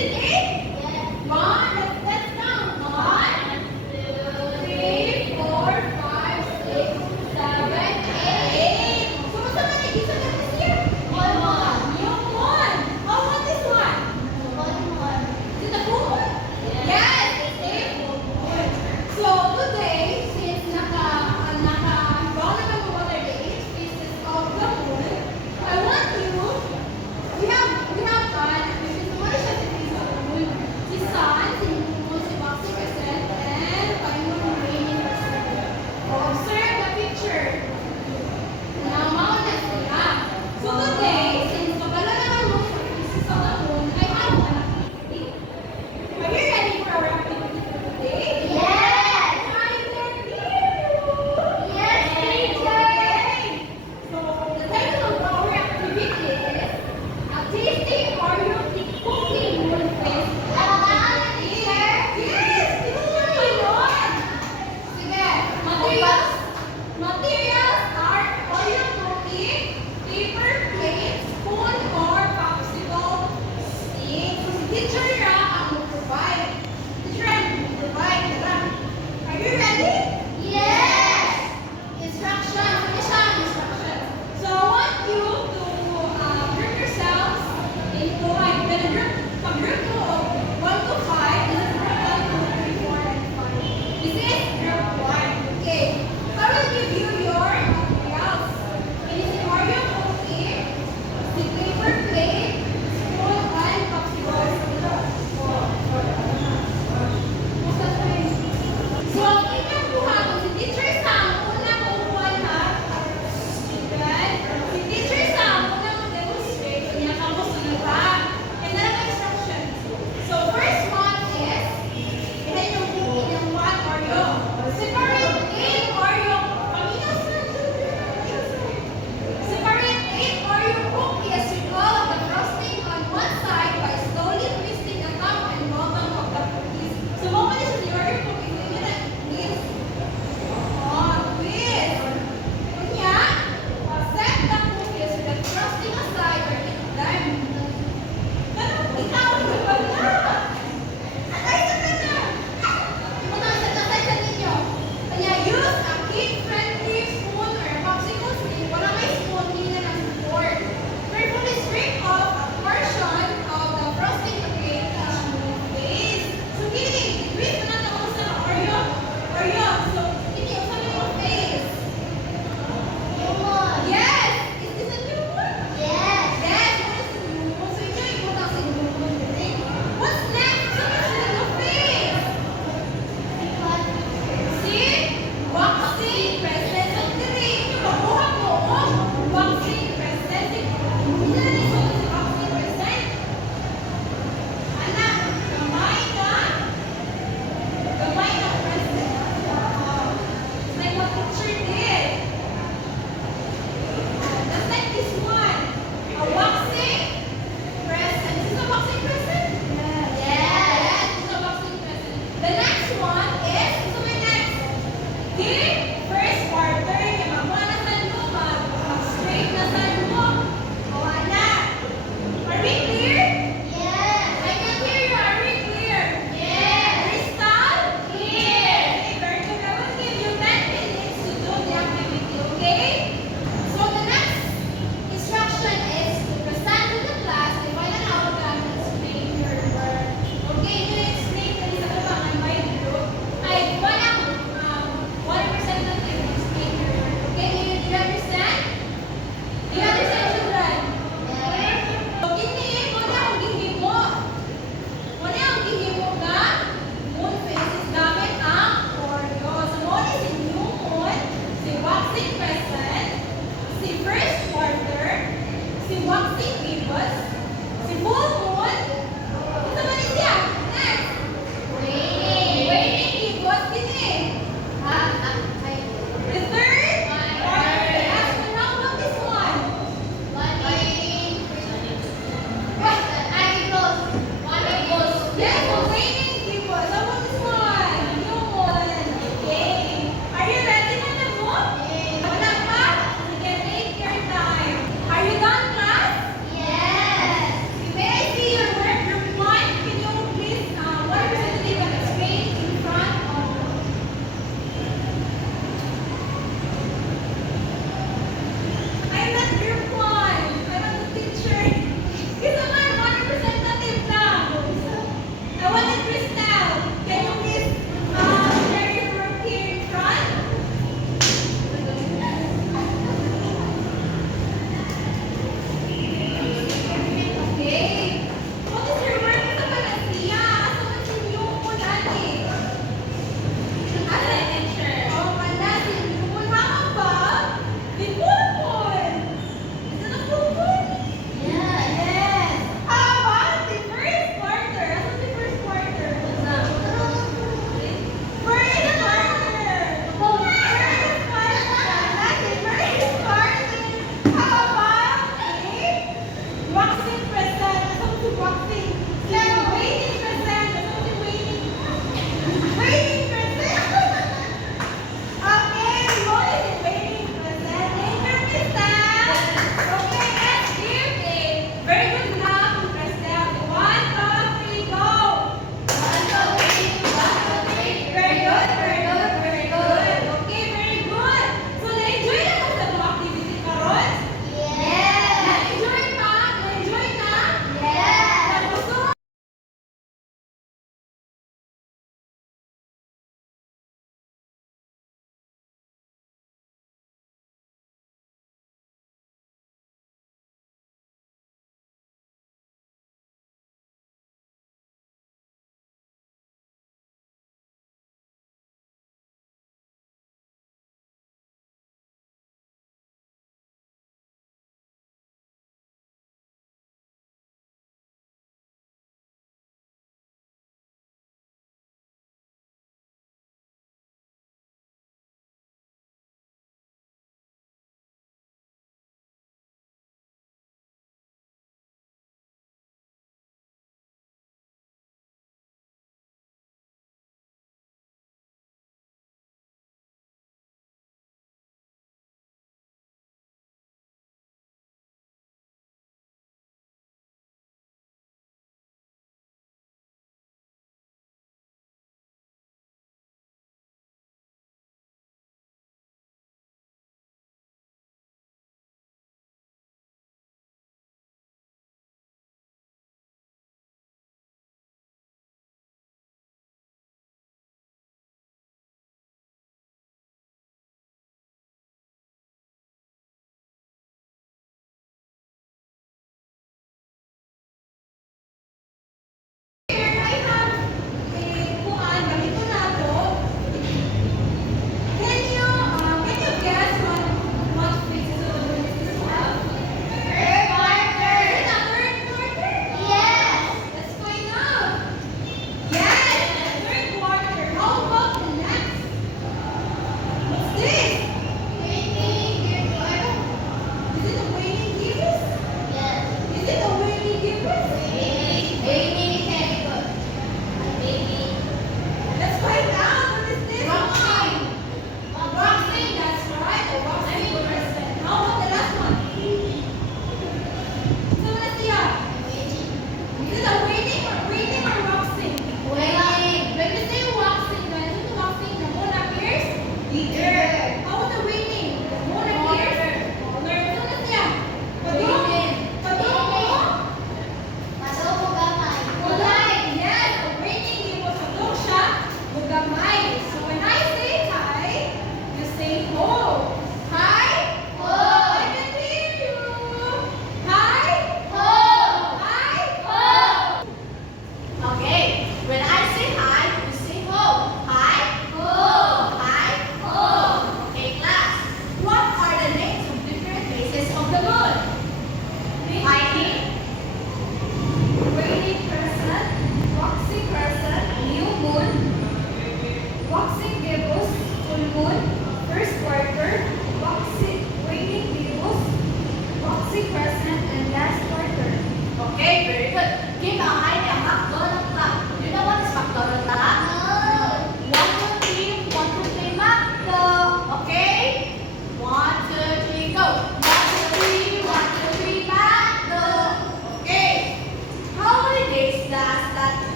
it eight? One. Let's count. One, two, three, four, five, six, seven, eight. Kumusta man eh? Isa na this year? Yung one. How about this one? Is it a full moon? Yes, it's a full moon. So today, since naka-round naman mo what are the 8 phases of the moon, I want you, we have fun, which is what is the phase of the moon? Si Sun, si Moon, si Boxy Crescent, and Paimon Raining Crescent. Observe the picture. Now, na sila. So today, since magkala naman mo sa phases of the moon, I have an activity. Are you ready for our activity for today? Hi there, okay. So the title of our activity is a tasty Oreo cookie moon quiz. Yes, tinuloy yun. Sige, materials are Oreo cookie, paper plate, spoon, or popsicle stick. So si Teacher Ra ang mag-provide. Teacher Ra ang mag-provide. Tara. Are you ready? Instruction. Ano siya ang instruction? So I want you to group yourselves into like pag-group mo of 1 to 5, this is group 1, 2, 3, 4, and 5. This is group 1. Okay. I will give you your materials. It is the Oreo cookie, the paper plate, spoon, and popsicle stick.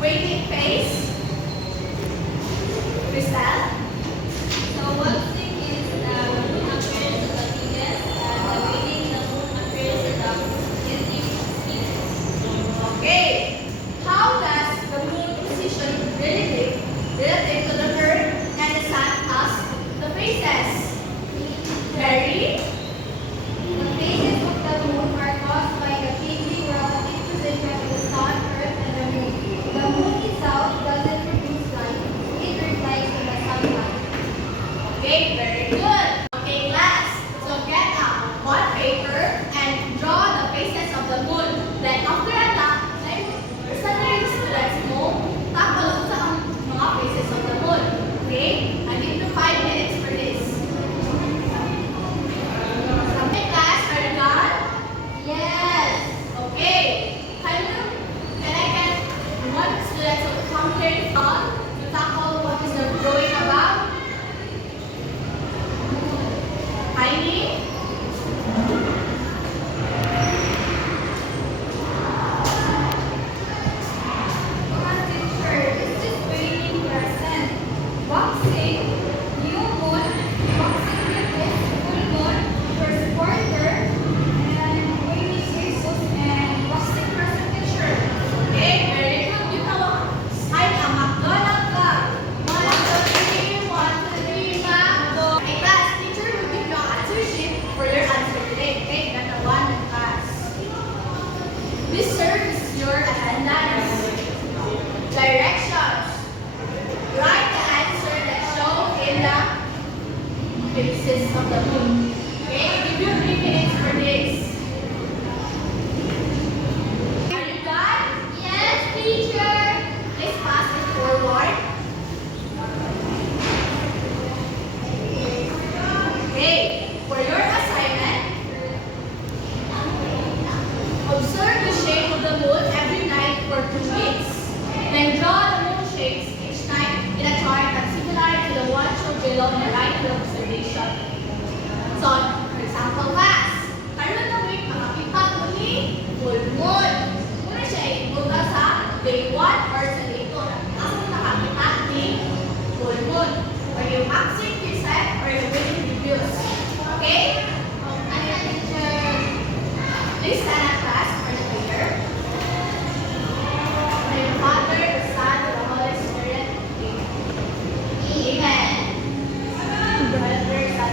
waiting phase. Crystal? So waxing is the moon appears at the biggest and the waning the moon appears at the ending. Okay. How does the moon position relative to the earth and the sun as the phases? Very. The phases of the moon are caused by the changing relative position of the sun, earth, and the moon. The moon itself doesn't produce light; it reflects in the sunlight. Okay, very good. Okay, class. So get a hot paper and draw the faces of the moon. Then after that, studying students mo, tackle sa mga faces of the moon. Okay? I give you 5 minutes for this. Okay, class, are you done? Yes. Okay. Can I get one student to come here in front to tackle what is the drawing about? Heidi? Teacher, this is waning crescent. Waxing, new moon, waxing eclipse, full moon, first quarter, and waning phases, and waxing crescent teacher. Okay, very good. You know, ay, ang McDonald ka. 1, 2, 3, 1, 2, 3, McDo. Okay, class, teacher will give you an answer sheet for your answer today. Okay, got the one class. This serves your attendance. Directions. Write the answer that shown in the faces of the moon. Okay, I'll give you 3 minutes for this. Are you done? Yes, teacher. Please pass it forward. Okay, for your assignment, observe the shape of the moon every night for 2 weeks. Then draw the moon shapes each night in a chart that's similar to the one shown below in the right hand observation. So, for example, class, karon na week makakita mo ni full moon. Muna siya ibuga sa day 1 or sa day 2. Asa mo nakakita ni full moon? Or yung maxing preset or yung winning reviews. Okay? Ano, teacher? Please stand up, class, for the prayer. In the Father, the Son, and the Holy Spirit. Amen. Brother, Son,